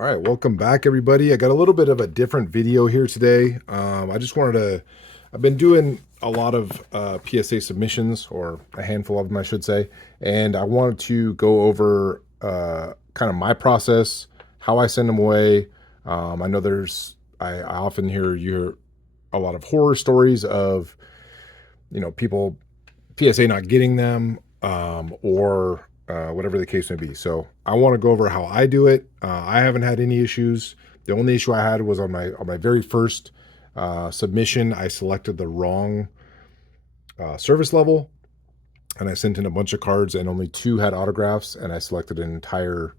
All right, welcome back, everybody. I got a little bit of a different video here today. I've been doing a lot of PSA submissions, or a handful of them, I should say, and I wanted to go over kind of my process, how I send them away. I know I often you hear a lot of horror stories of, people PSA not getting them, or whatever the case may be. So I want to go over how I do it. I haven't had any issues. The only issue I had was on my very first submission. I selected the wrong service level, and I sent in a bunch of cards, and only two had autographs, and I selected an entire,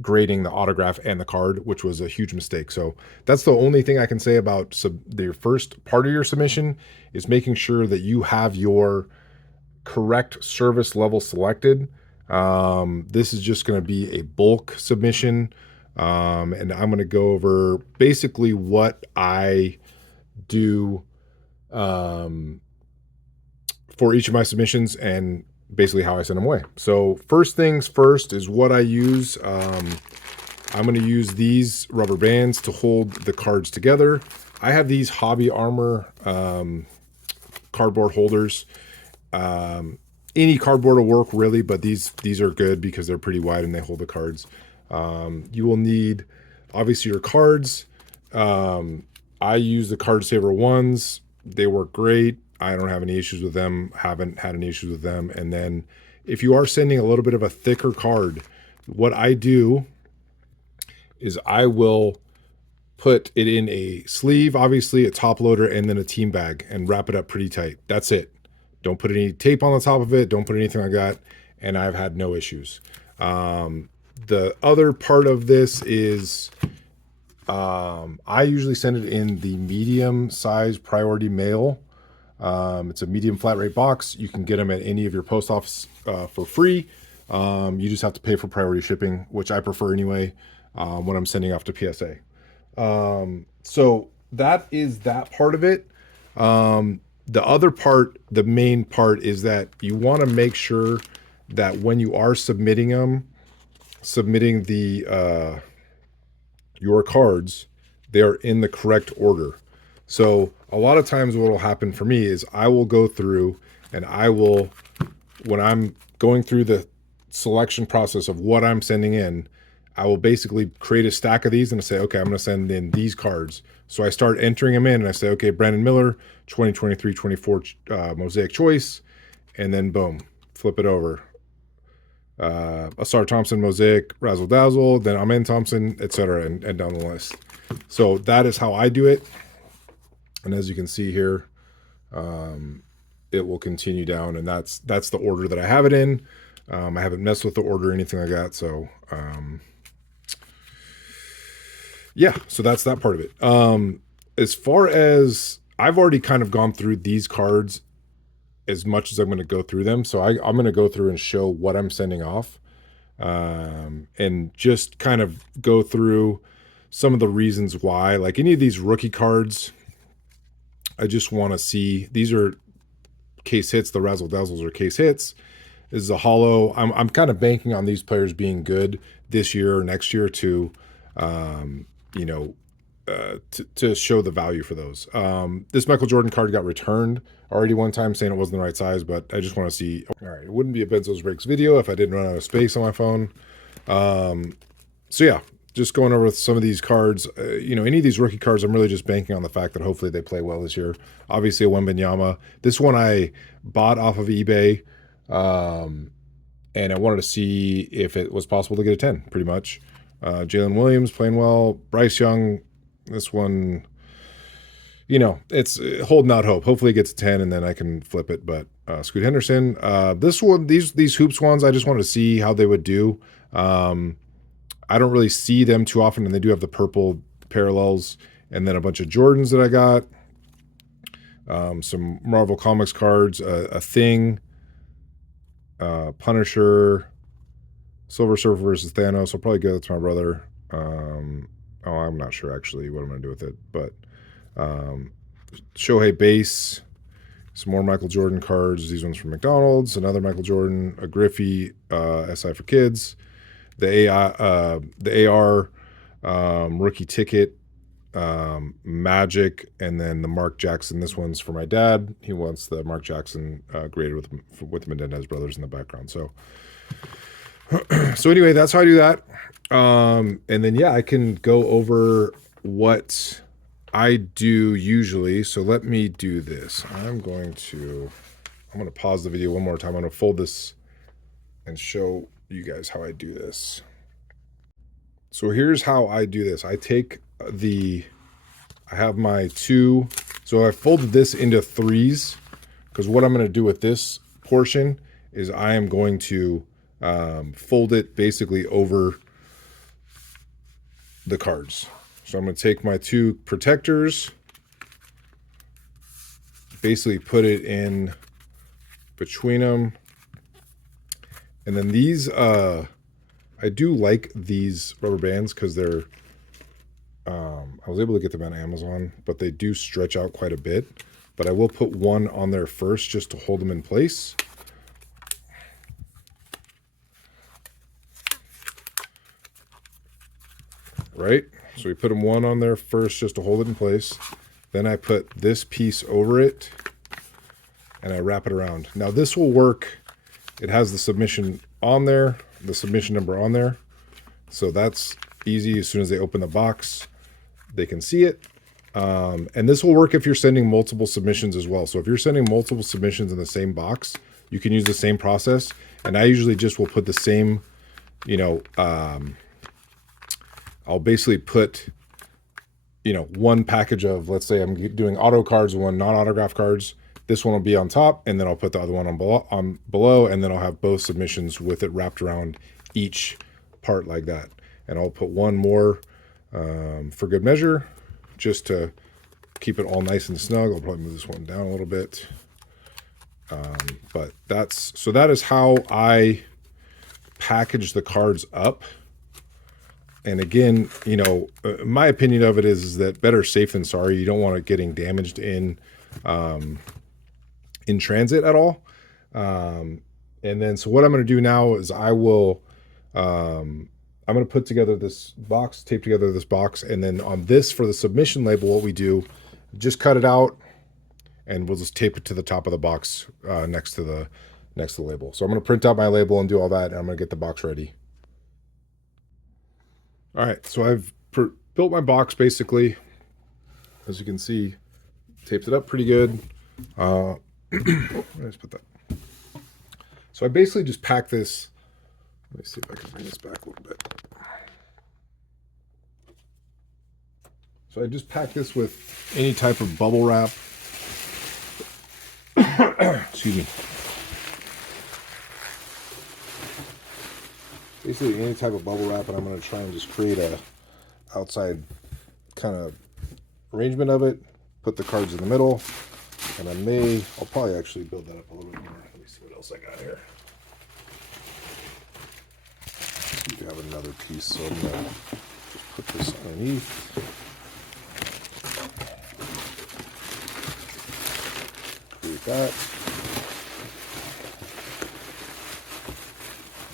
grading the autograph and the card, which was a huge mistake. So that's the only thing I can say about the first part of your submission, is making sure that you have your correct service level selected. This is just going to be a bulk submission, and I'm going to go over basically what I do for each of my submissions, and basically how I send them away. So first things first is what I use. I'm going to use these rubber bands to hold the cards together. I have these Hobby Armor cardboard holders. Any cardboard will work, really, but these are good because they're pretty wide and they hold the cards. You will need, obviously, your cards. I use the Card Saver ones. They work great. I don't have any issues with them. Haven't had any issues with them. And then if you are sending a little bit of a thicker card, what I do is I will put it in a sleeve, obviously a top loader, and then a team bag, and wrap it up pretty tight. That's it. Don't put any tape on the top of it. Don't put anything like that. And I've had no issues. The other part of this is I usually send it in the medium size priority mail. It's a medium flat rate box. You can get them at any of your post office for free. You just have to pay for priority shipping, which I prefer anyway, when I'm sending off to PSA. So that is that part of it. The other part, the main part, is that you want to make sure that when you are submitting the your cards, they are in the correct order. So a lot of times what will happen for me is I will go through and when I'm going through the selection process of what I'm sending in, I will basically create a stack of these and say, okay, I'm going to send in these cards. So I start entering them in, and I say, okay, Brandon Miller, 2023-24 Mosaic Choice, and then boom, flip it over. Asar Thompson Mosaic Razzle Dazzle, then Amen Thompson, etc., and down the list. So that is how I do it. And as you can see here, it will continue down, and that's the order that I have it in. I haven't messed with the order or anything like that. So yeah, so that's that part of it. As far as I've already kind of gone through these cards as much as I'm going to go through them. So I'm going to go through and show what I'm sending off, and just kind of go through some of the reasons why. Like any of these rookie cards, I just want to see, these are case hits. The Razzle Dazzles are case hits. This is a hollow. I'm kind of banking on these players being good this year or next year to, to show the value for those. This Michael Jordan card got returned already one time, saying it wasn't the right size, but I just want to see. All right, it wouldn't be a Benzo's Breaks video if I didn't run out of space on my phone. So yeah, just going over some of these cards. Any of these rookie cards, I'm really just banking on the fact that hopefully they play well this year. Obviously, a Wembanyama. This one I bought off of eBay, and I wanted to see if it was possible to get a 10, pretty much. Jalen Williams playing well. Bryce Young, this one, it's holding out hope. Hopefully it gets a 10 and then I can flip it. But Scoot Henderson, this one, these hoops ones, I just wanted to see how they would do. I don't really see them too often, and they do have the purple parallels. And then a bunch of Jordans that I got. Some Marvel Comics cards, a Thing, Punisher, Silver Surfer versus Thanos. I'll probably give that to my brother. I'm not sure actually what I'm going to do with it. But Shohei base, some more Michael Jordan cards. These ones from McDonald's, another Michael Jordan, a Griffey SI for kids. the AR rookie ticket, Magic, and then the Mark Jackson. This one's for my dad. He wants the Mark Jackson graded with Mendez brothers in the background. So so anyway, that's how I do that. And then yeah, I can go over what I do usually. So let me do this. I'm going to pause the video one more time. I'm going to fold this and show you guys how I do this. So here's how I do this. I take I have my two, so I folded this into threes, because what I'm going to do with this portion is I am going to fold it basically over the cards. So I'm going to take my two protectors, basically put it in between them, and then these I do like these rubber bands because they're I was able to get them on Amazon, but they do stretch out quite a bit. But I will put one on there first just to hold them in place. Right? So we put them one on there first just to hold it in place. Then I put this piece over it and I wrap it around. Now this will work. It has the submission on there, the submission number on there. So that's easy. As soon as they open the box, they can see it. And this will work if you're sending multiple submissions as well. So if you're sending multiple submissions in the same box, you can use the same process. And I usually just will put the same, you know, I'll basically put, you know, one package of, let's say I'm doing auto cards, one non-autograph cards. This one will be on top, and then I'll put the other one on below, and then I'll have both submissions with it wrapped around each part like that. And I'll put one more for good measure, just to keep it all nice and snug. I'll probably move this one down a little bit. But that is how I package the cards up. And again, you know, my opinion of it is that better safe than sorry. You don't want it getting damaged in transit at all. And then, so what I'm going to do now is I'm going to put together this box, tape together this box. And then on this, for the submission label, what we do, just cut it out and we'll just tape it to the top of the box next to the label. So I'm going to print out my label and do all that. And I'm going to get the box ready. All right. So I've built my box basically, as you can see, taped it up pretty good. Let's put that. So I basically just pack this. Let me see if I can bring this back a little bit. So I just pack this with any type of bubble wrap. Excuse me. Basically any type of bubble wrap, and I'm going to try and just create a outside kind of arrangement of it. Put the cards in the middle, and I'll probably actually build that up a little bit more. Let me see what else I got here. You have another piece, so I'm going to just put this underneath. Create that.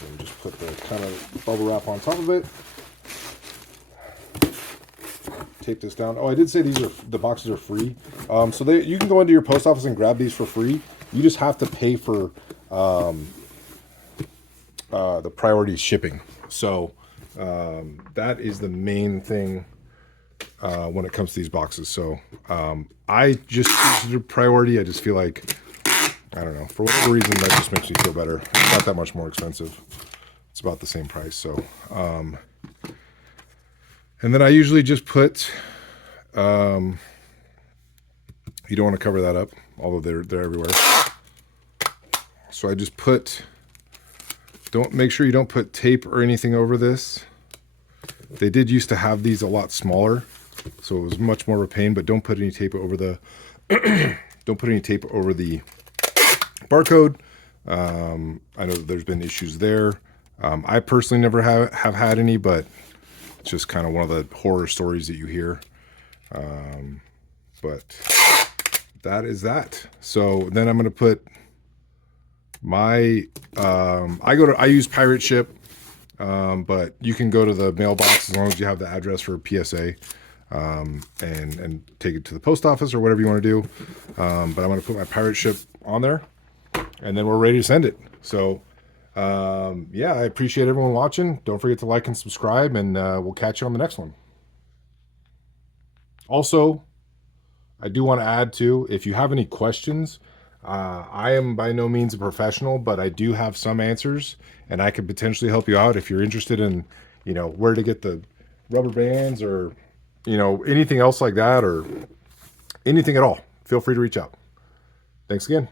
And just put the kind of bubble wrap on top of it. Tape this down. Oh, I did say the boxes are free. So you can go into your post office and grab these for free. You just have to pay for the priority shipping. So that is the main thing when it comes to these boxes. So I just consider priority. I just feel like, I don't know, for whatever reason, that just makes me feel better. It's not that much more expensive. It's about the same price. So and then I usually just put, you don't want to cover that up, although they're everywhere. So I just put, make sure you don't put tape or anything over this. They did used to have these a lot smaller, so it was much more of a pain, but don't put any tape over the, don't put any tape over the barcode. I know that there's been issues there. I personally never have had any, but it's just kind of one of the horror stories that you hear. But that is that. So then I'm going to put my, I use Pirate Ship. but you can go to the mailbox as long as you have the address for PSA, and take it to the post office or whatever you want to do. But I'm going to put my pirate ship on there, and then we're ready to send it. So yeah, I appreciate everyone watching. Don't forget to like and subscribe, and we'll catch you on the next one. Also, I do want to add too, if you have any questions, I am by no means a professional, but I do have some answers, and I could potentially help you out if you're interested in, where to get the rubber bands, or, anything else like that, or anything at all. Feel free to reach out. Thanks again.